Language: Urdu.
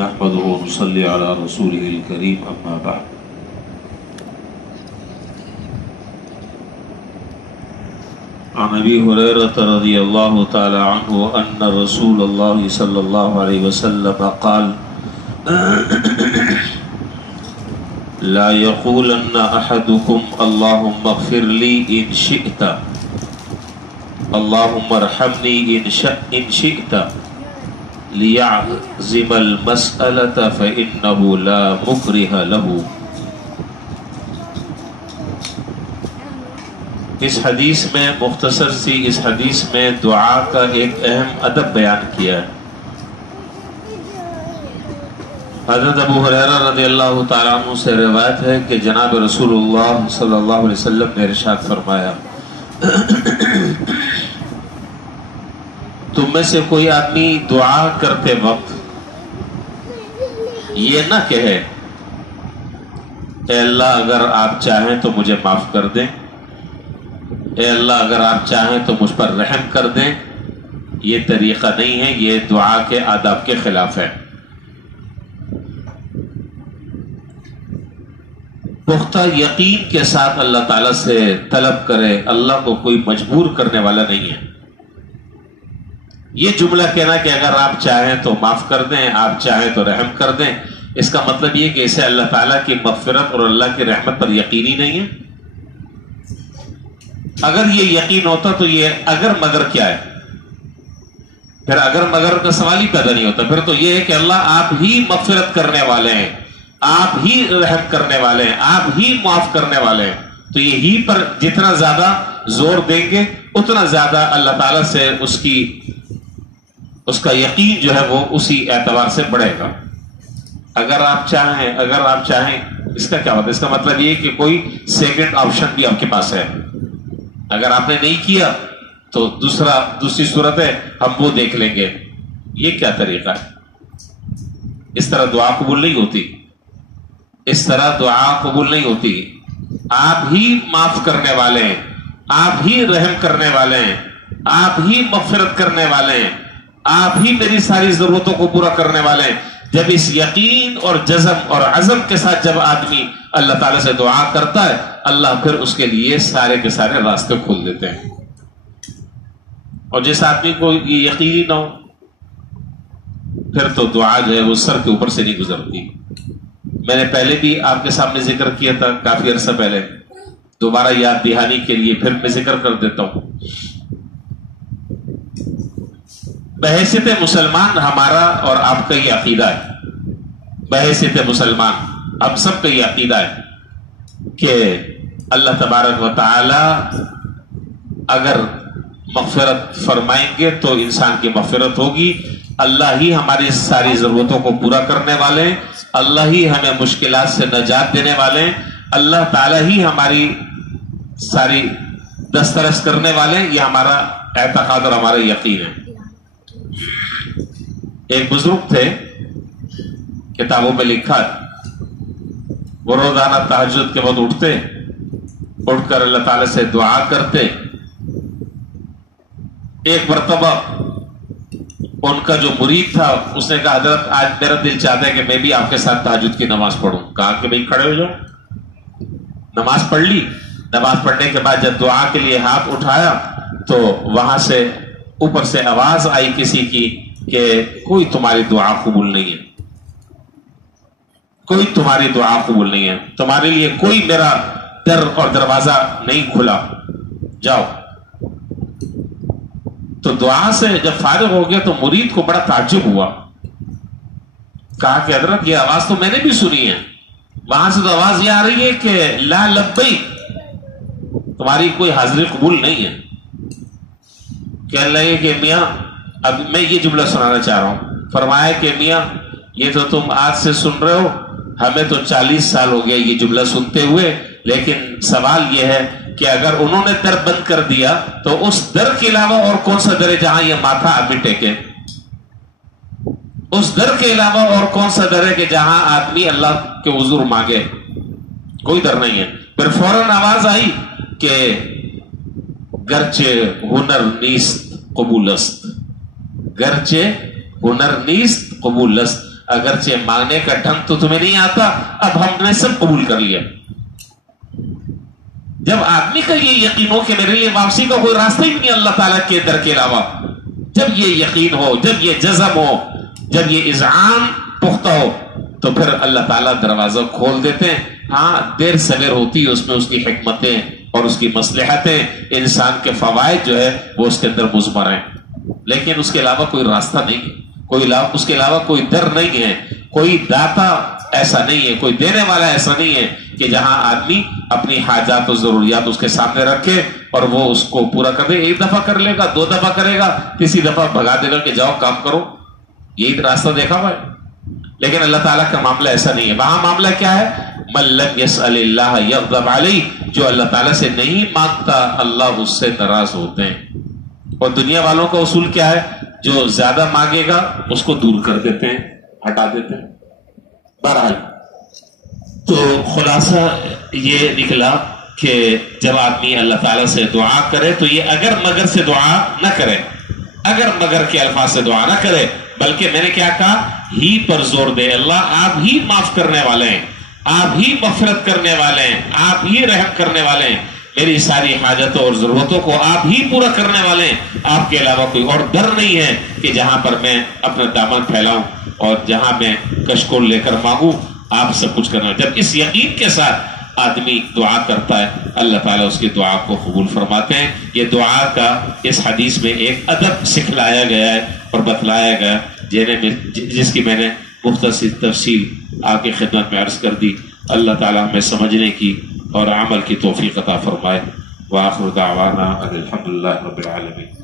نحمده ونصلي على رسوله الكريم أما بعد عن أبي هريرة رضي الله تعالى عنه أن رسول الله صلى الله عليه وسلم قال لا يقولن أحدكم اللهم اغفر لي إن شئت اللهم ارحمني إن شئت ليعزم المسألة فإنه لا مكره له. اس حدیث میں مختصر سی اس حدیث میں دعا کا ایک اہم ادب بیان کیا ہے. حضرت ابو ہریرہ رضی اللہ تعالیٰ عنہ سے روایت ہے کہ جناب رسول اللہ صلی اللہ علیہ وسلم نے ارشاد فرمایا تم میں سے کوئی آدمی دعا کرتے وقت یہ نہ کہے اے اللہ اگر آپ چاہیں تو مجھے معاف کر دیں، اے اللہ اگر آپ چاہیں تو مجھ پر رحم کر دیں. یہ طریقہ نہیں ہے، یہ دعا کے آداب کے خلاف ہے. پختہ یقین کے ساتھ اللہ تعالیٰ سے طلب کرے. اللہ کو کوئی مجبور کرنے والا نہیں ہے. یہ جملہ کہنا کہ اگر آپ چاہیں تو معاف کر دیں، آپ چاہیں تو رحم کر دیں، اس کا مطلب یہ کہ اسے اللہ تعالیٰ کی مغفرت اور اللہ کی رحمت پر یقین ہی نہیں ہے. اگر یہ یقین ہوتا تو یہ اگر مگر کیا ہے؟ پھر اگر مگر کا سوال ہی پیدا نہیں ہوتا. پھر تو یہ ہے کہ اللہ آپ ہی مغفرت کرنے والے ہیں، آپ ہی رحم کرنے والے ہیں، آپ ہی معاف کرنے والے ہیں. تو یہ ہی پر جتنا زیادہ زور دیں گے اتنا زیادہ اللہ تعالیٰ سے اس کا یقین جو ہے وہ اسی اعتبار سے بڑھے گا. اگر آپ چاہیں اس کا کیا مطلب؟ اس کا مطلب یہ کہ کوئی سیکنڈ آپشن بھی آپ کے پاس ہے. اگر آپ نے نہیں کیا تو دوسری صورت ہے ہم وہ دیکھ لیں گے. یہ کیا طریقہ ہے؟ اس طرح دعا قبول نہیں ہوتی. اس طرح دعا قبول نہیں ہوتی. آپ ہی معاف کرنے والے ہیں، آپ ہی رحم کرنے والے ہیں، آپ ہی مغفرت کرنے والے ہیں، آپ ہی میری ساری ضرورتوں کو پورا کرنے والے ہیں. جب اس یقین اور جزم اور عزم کے ساتھ جب آدمی اللہ تعالیٰ سے دعا کرتا ہے، اللہ پھر اس کے لیے سارے کے سارے راستے کھول دیتے ہیں. اور جس آدمی کو یہ یقین ہی نہ ہو پھر تو دعا جو ہے وہ سر کے اوپر سے نہیں گزرتی. میں نے پہلے بھی آپ کے سامنے ذکر کیا تھا کافی عرصہ پہلے، دوبارہ یاد دہانی کے لیے پھر میں ذکر کر دیتا ہوں. بحیثیت مسلمان ہمارا اور آپ کا یہ عقیدہ ہے. بحیثیت مسلمان ہم سب کا یہ عقیدہ ہے کہ اللہ تبارک و تعالی اگر مغفرت فرمائیں گے تو انسان کی مغفرت ہوگی. اللہ ہی ہماری ساری ضرورتوں کو پورا کرنے والے ہیں، اللہ ہی ہمیں مشکلات سے نجات دینے والے ہیں، اللہ تعالی ہی ہماری ساری دسترس کرنے والے ہیں. یہ ہمارا اعتقاد اور ہمارا یقین ہے. ایک بزرگ تھے، کتابوں میں لکھا ہے، وہ روزانہ تہجد کے وقت اٹھ کر اللہ تعالی سے دعا کرتے. ایک مرتبہ ان کا جو مرید تھا اس نے کہا حضرت آج میرا دل چاہتا ہے کہ میں بھی آپ کے ساتھ تہجد کی نماز پڑھوں. کہا کہ بھائی کھڑے ہو جاؤ. نماز پڑھ لی. نماز پڑھنے کے بعد جب دعا کے لیے ہاتھ اٹھایا تو وہاں سے اوپر سے آواز آئی کسی کی کہ کوئی تمہاری دعا قبول نہیں ہے، کوئی تمہاری دعا قبول نہیں ہے، تمہارے لیے کوئی میرا در اور دروازہ نہیں کھلا، جاؤ. تو دعا سے جب فارغ ہو گیا تو مرید کو بڑا تعجب ہوا. کہا کہ حضرت یہ آواز تو میں نے بھی سنی ہے، وہاں سے تو آواز یہ آ رہی ہے کہ لا لبیک، تمہاری کوئی حاضری قبول نہیں ہے. کہنے لگے کہ میاں اب میں یہ جملہ سنانا چاہ رہا ہوں. فرمایا کہ میاں یہ تو تم آج سے سن رہے ہو، ہمیں تو 40 سال ہو گئے یہ جملہ سنتے ہوئے، لیکن سوال یہ ہے کہ اگر انہوں نے در بند کر دیا تو اس در کے علاوہ اور کون سا در ہے جہاں یہ ماتھا آدمی ٹیکے؟ اس در کے علاوہ اور کون سا در ہے کہ جہاں آدمی اللہ کے حضور مانگے؟ کوئی در نہیں ہے. پھر فوراً آواز آئی کہ گرچہ ہنر نیست قبول است، گرچہ ہنر نیست قبول است، اگرچہ مانگنے کا ڈھنگ تو تمہیں نہیں آتا، اب ہم نے سب قبول کر لیا۔ جب آدمی کا یہ یقین ہو کہ میرے لیے واپسی کا کوئی راستہ ہی نہیں اللہ تعالیٰ کے در کے علاوہ، جب یہ یقین ہو، جب یہ جزم ہو، جب یہ اذعان پختہ ہو، تو پھر اللہ تعالیٰ دروازہ کھول دیتے ہیں۔ ہاں دیر سویر ہوتی ہے، اس میں اس کی حکمتیں اور اس کی مصلحتیں، انسان کے فوائد جو ہے وہ اس کے اندر مضمر ہیں، لیکن اس کے علاوہ کوئی راستہ نہیں، اس کے علاوہ کوئی در نہیں ہے، کوئی داتا ایسا نہیں ہے، کوئی دینے والا ایسا نہیں ہے کہ جہاں آدمی اپنی حاجات و ضروریات اس کے سامنے رکھے اور وہ اس کو پورا کر دے۔ ایک دفعہ کر لے گا، دو دفعہ کرے گا، تیسری دفعہ بھگا دے گا کہ جاؤ کام کرو، یہی راستہ دیکھا ہوا ہے۔ لیکن اللہ تعالیٰ کا معاملہ ایسا نہیں ہے۔ وہاں معاملہ کیا ہے؟ من لم يسأل اللہ یغضب علیہ، جو اللہ تعالیٰ سے نہیں مانگتا اللہ اس سے ناراض ہوتے ہیں۔ اور دنیا والوں کا اصول کیا ہے؟ جو زیادہ مانگے گا اس کو دور کر دیتے ہیں، ہٹا دیتے ہیں۔ بہرحال تو خلاصہ یہ نکلا کہ جب آدمی اللہ تعالیٰ سے دعا کرے تو یہ اگر مگر سے دعا نہ کرے، اگر مگر کے الفاظ سے دعا نہ کرے، بلکہ میں نے کیا کہا، ہی پر زور دے۔ اللہ آپ ہی معاف کرنے والے ہیں، آپ ہی مغفرت کرنے والے ہیں، آپ ہی رحم کرنے والے ہیں، میری ساری حاجتوں اور ضرورتوں کو آپ ہی پورا کرنے والے ہیں، آپ کے علاوہ کوئی اور در نہیں ہے کہ جہاں پر میں اپنا دامن پھیلاؤں اور جہاں میں کشکول لے کر مانگوں، آپ سب کچھ کرنا۔ جب اس یقین کے ساتھ آدمی دعا کرتا ہے، اللہ تعالیٰ اس کی دعا کو قبول فرماتے ہیں۔ یہ دعا کا اس حدیث میں ایک ادب سکھلایا گیا ہے اور بتلایا گیا، جس کی میں نے مختصر تفصیل آپ کی خدمت میں عرض کر دی۔ اللہ تعالیٰ ہمیں سمجھنے کی اور عمل کی توفیق عطا فرمائے۔ وآخر دعوانا الحمدللہ رب العالمین۔